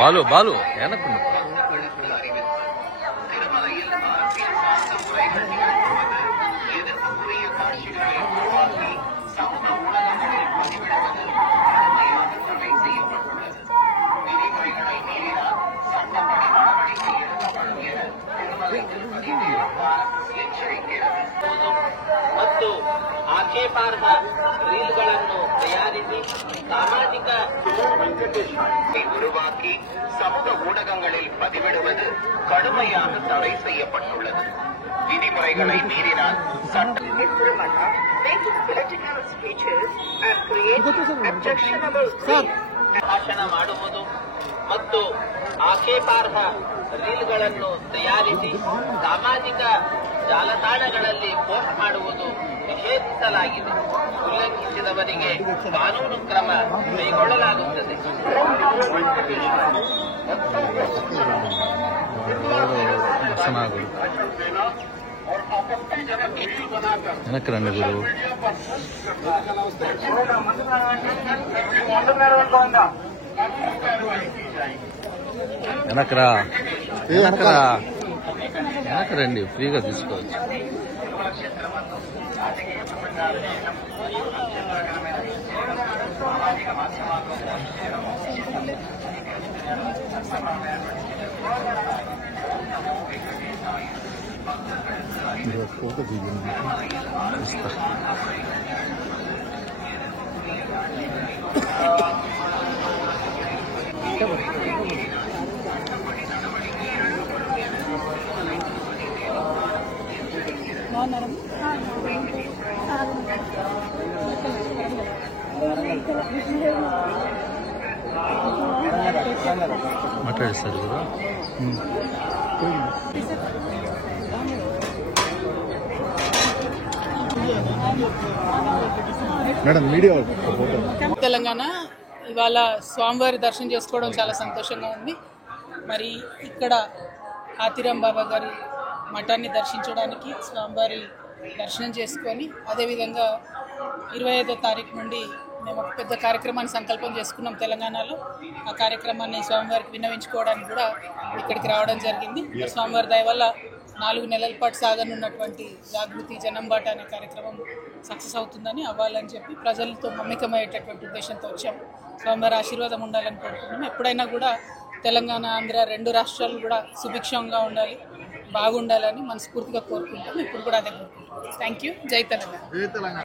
బాలు బాలు ఏనకుండా ಮತ್ತು ಆಕ್ಷೇಪಾರ್ಹ ರೀಲ್ಗಳನ್ನು ತಯಾರಿಸಿ ಸಾಮಾಜಿಕ உருவாக்கி சமூக ஊடகங்களில் பதிவிடுவது கடுமையாக தடை செய்யப்பட்டுள்ளது. விதிமுறைகளை மீறினால் ಭಾಷಣ ಮಾಡುವುದು ಮತ್ತು ಆಕ್ಷೇಪಾರ್ಹ ರೀಲ್ಗಳನ್ನು ತಯಾರಿಸಿ ಸಾಮಾಜಿಕ ಜಾಲತಾಣಗಳಲ್ಲಿ ಪೋಸ್ಟ್ ಮಾಡುವುದು ನಿಷೇಧಿಸಲಾಗಿದೆ. ಉಲ್ಲಂಘಿಸಿದವರಿಗೆ ಕಾನೂನು ಕ್ರಮ ಕೈಗೊಳ್ಳಲಾಗುತ್ತದೆ. వెనక్కి రండి గురు. వెనక్రా వెనక్రా వెనక్కి రండి, ఫ్రీగా తీసుకోవచ్చు. ఫోటో దిగింది. మాట్లాడిస్తారు కదా. మేడం మీడియా తెలంగాణ ఇవాళ స్వామివారి దర్శనం చేసుకోవడం చాలా సంతోషంగా ఉంది. మరి ఇక్కడ ఆతిరాం బాబా గారి మఠాన్ని దర్శించడానికి స్వామివారి దర్శనం చేసుకొని అదేవిధంగా 25వ తారీఖు నుండి మేము ఒక పెద్ద కార్యక్రమాన్ని సంకల్పం చేసుకున్నాం తెలంగాణలో. ఆ కార్యక్రమాన్ని స్వామివారికి విన్నవించుకోవడానికి కూడా ఇక్కడికి రావడం జరిగింది. స్వామివారి దయ వల్ల 4 నెలల పాటు సాగనున్నటువంటి జాగృతి జనంబాట అనే కార్యక్రమం సక్సెస్ అవుతుందని, అవ్వాలని చెప్పి ప్రజలతో మమ్మికమయ్యేటటువంటి ఉద్దేశంతో వచ్చాము. స్వామివారి ఆశీర్వాదం ఉండాలని కోరుకున్నాము. ఎప్పుడైనా కూడా తెలంగాణ ఆంధ్ర 2 రాష్ట్రాలు కూడా సుభిక్షంగా ఉండాలి, బాగుండాలని మనస్ఫూర్తిగా కోరుకుంటాము. ఇప్పుడు కూడా అదే కోరుకుంటాం. Thank you. జై తెలంగాణ.